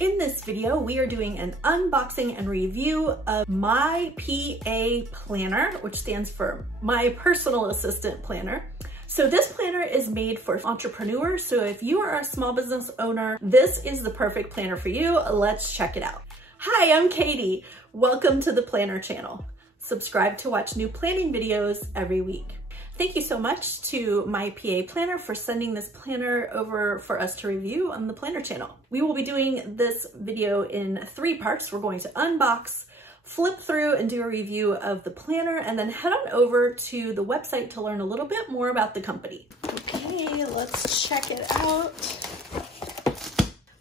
In this video, we are doing an unboxing and review of my PA planner, which stands for My Personal Assistant Planner. So this planner is made for entrepreneurs. So if you are a small business owner, this is the perfect planner for you. Let's check it out. Hi, I'm Katie. Welcome to the Planner channel. Subscribe to watch new planning videos every week. Thank you so much to My PA Planner for sending this planner over for us to review on the Planner channel. We will be doing this video in 3 parts. We're going to unbox, flip through and do a review of the planner, and then head on over to the website to learn a little bit more about the company. Okay, let's check it out.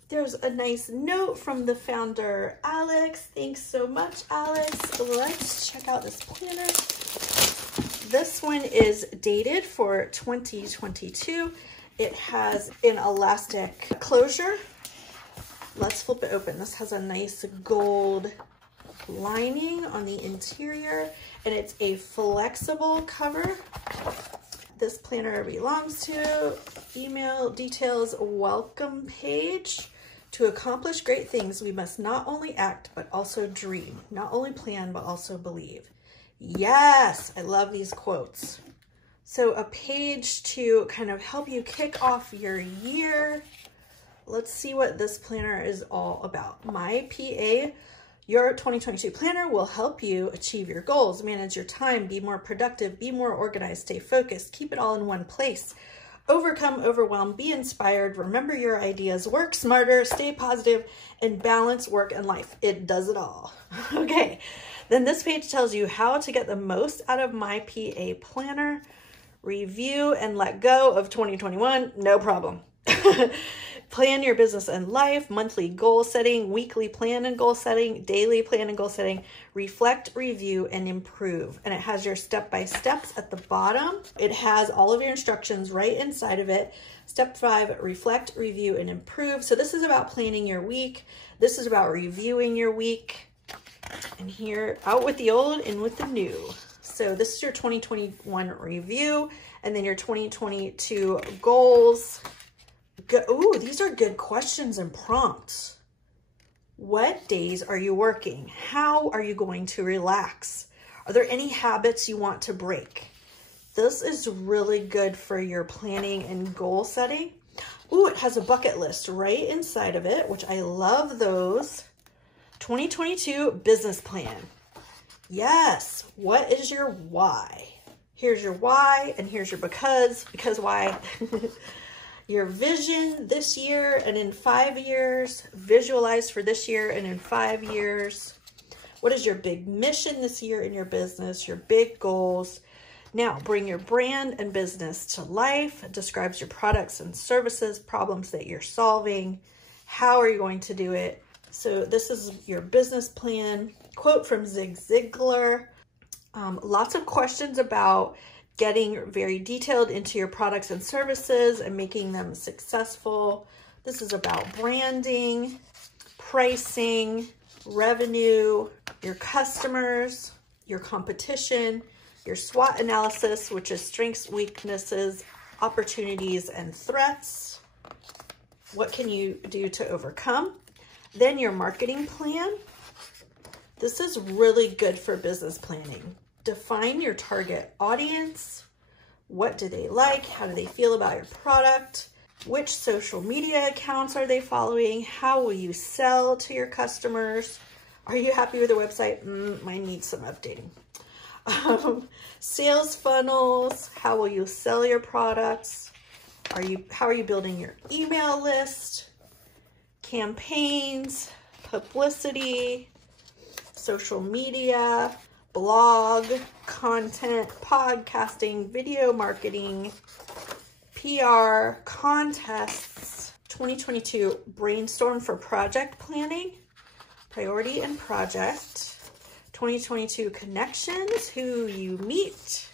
There's a nice note from the founder, Alex. Thanks so much, Alex. Let's check out this planner. This one is dated for 2022. It has an elastic closure. Let's flip it open. This has a nice gold lining on the interior, and it's a flexible cover. This planner belongs to email details welcome page. To accomplish great things, we must not only act, but also dream. Not only plan, but also believe. Yes, I love these quotes. So a page to kind of help you kick off your year. Let's see what this planner is all about. My PA, your 2022 planner will help you achieve your goals, manage your time, be more productive, be more organized, stay focused, keep it all in one place, overcome overwhelm, be inspired, remember your ideas, work smarter, stay positive, and balance work and life. It does it all. Okay. Then this page tells you how to get the most out of My PA planner, review and let go of 2021, no problem. Plan your business and life, monthly goal setting, weekly plan and goal setting, daily plan and goal setting, reflect, review, and improve. And it has your step-by-steps at the bottom. It has all of your instructions right inside of it. Step 5, reflect, review, and improve. So this is about planning your week. This is about reviewing your week. And here, out with the old, in with the new. So this is your 2021 review, and then your 2022 goals. Ooh, these are good questions and prompts. What days are you working? How are you going to relax? Are there any habits you want to break? This is really good for your planning and goal setting. Ooh, it has a bucket list right inside of it, which I love those. 2022 business plan. Yes. What is your why? Here's your why, and here's your because why. Your vision this year and in 5 years. Visualize for this year and in 5 years. What is your big mission this year in your business? Your big goals. Now, bring your brand and business to life. It describes your products and services, problems that you're solving. How are you going to do it? So this is your business plan. Quote from Zig Ziglar. Lots of questions about getting very detailed into your products and services and making them successful. This is about branding, pricing, revenue, your customers, your competition, your SWOT analysis, which is strengths, weaknesses, opportunities, and threats. What can you do to overcome? Then your marketing plan. This is really good for business planning. Define your target audience. What do they like? How do they feel about your product? Which social media accounts are they following? How will you sell to your customers? Are you happy with the website? Might need some updating. Sales funnels. How will you sell your products? How are you building your email list? Campaigns, publicity, social media, blog, content, podcasting, video marketing, PR, contests. 2022 brainstorm for project planning, priority and project. 2022 connections, who you meet,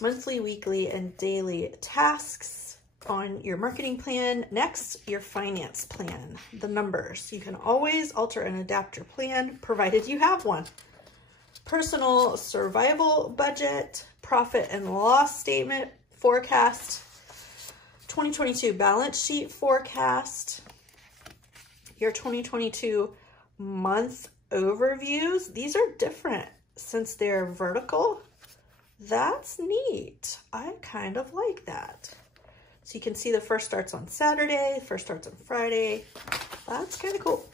monthly, weekly, and daily tasks on your marketing plan. Next, your finance plan, the numbers. You can always alter and adapt your plan, provided you have one. Personal survival budget, profit and loss statement, forecast, 2022 balance sheet forecast, your 2022 month overviews. These are different since they're vertical. That's neat. I kind of like that. So you can see the first starts on Saturday, first starts on Friday. That's kind of cool.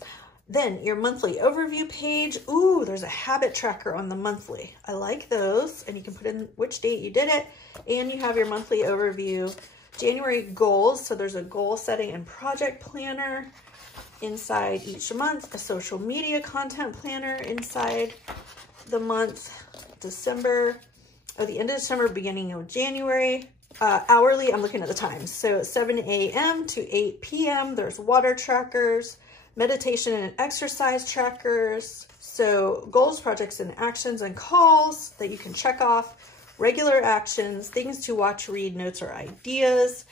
Then your monthly overview page. Ooh, there's a habit tracker on the monthly. I like those. And you can put in which date you did it. And you have your monthly overview. January goals. So there's a goal setting and project planner inside each month. A social media content planner inside the month. December. Oh, the end of December, beginning of January. Hourly, I'm looking at the times. So 7 a.m. to 8 p.m. There's water trackers. Meditation and exercise trackers. So goals, projects, and actions and calls that you can check off. Regular actions, things to watch, read, notes, or ideas.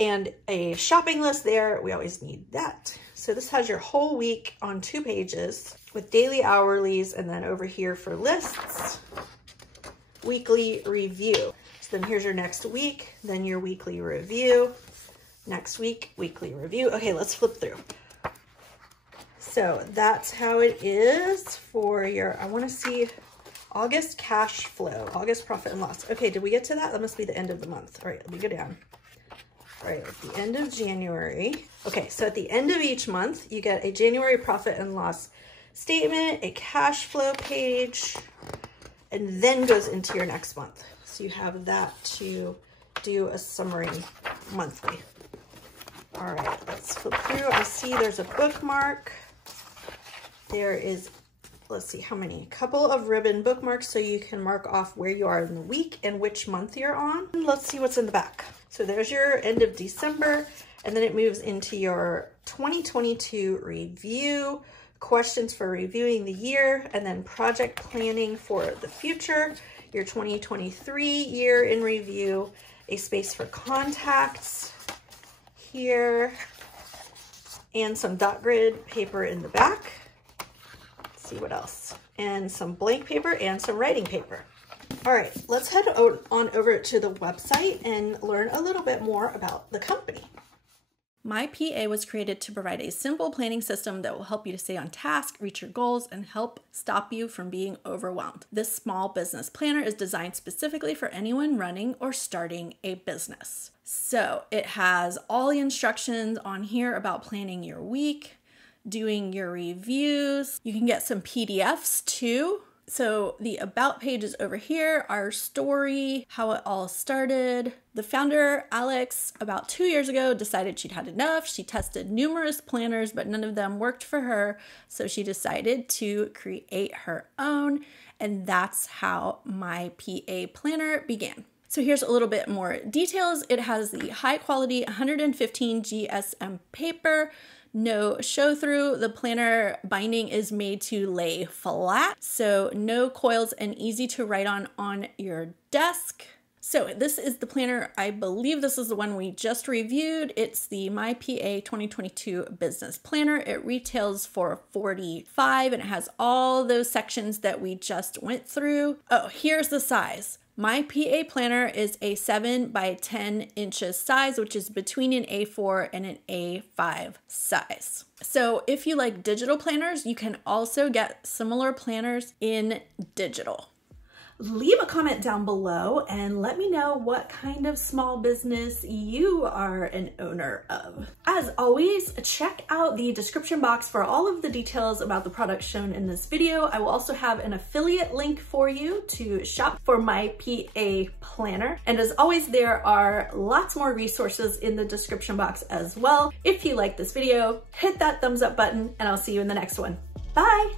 And a shopping list there. We always need that. So this has your whole week on 2 pages with daily hourlies. And then over here for lists, weekly review. So then here's your next week, then your weekly review. Next week, weekly review. Okay, let's flip through. So that's how it is for your, I want to see August cash flow, August profit and loss. Okay, did we get to that? That must be the end of the month. All right, let me go down. All right, at the end of January. Okay, so at the end of each month, you get a January profit and loss statement, a cash flow page, and then goes into your next month. So you have that to do a summary monthly. All right, let's flip through. I see there's a bookmark. There is, let's see how many, a couple of ribbon bookmarks so you can mark off where you are in the week and which month you're on. And let's see what's in the back. So there's your end of December, and then it moves into your 2022 review, questions for reviewing the year, and then project planning for the future, your 2023 year in review, a space for contacts here, and some dot grid paper in the back. Let's see what else, and some blank paper and some writing paper. All right, let's head on over to the website and learn a little bit more about the company. My PA was created to provide a simple planning system that will help you to stay on task, reach your goals, and help stop you from being overwhelmed. This small business planner is designed specifically for anyone running or starting a business. So it has all the instructions on here about planning your week, doing your reviews. You can get some PDFs too. So the about page is over here, our story, how it all started. The founder, Alex, about 2 years ago decided she'd had enough. She tested numerous planners, but none of them worked for her. So she decided to create her own. And that's how My PA Planner began. So here's a little bit more details. It has the high quality 115 GSM paper, no show through. The planner binding is made to lay flat, so no coils and easy to write on your desk. So this is the planner. I believe this is the one we just reviewed. It's the My PA 2022 Business Planner. It retails for $45 and it has all those sections that we just went through. Oh, here's the size. My PA Planner is a 7 by 10 inches size, which is between an A4 and an A5 size. So if you like digital planners, you can also get similar planners in digital. Leave a comment down below and let me know what kind of small business you are an owner of. As always, check out the description box for all of the details about the products shown in this video. I will also have an affiliate link for you to shop for My PA Planner. And as always, there are lots more resources in the description box as well. If you like this video, hit that thumbs up button and I'll see you in the next one. Bye!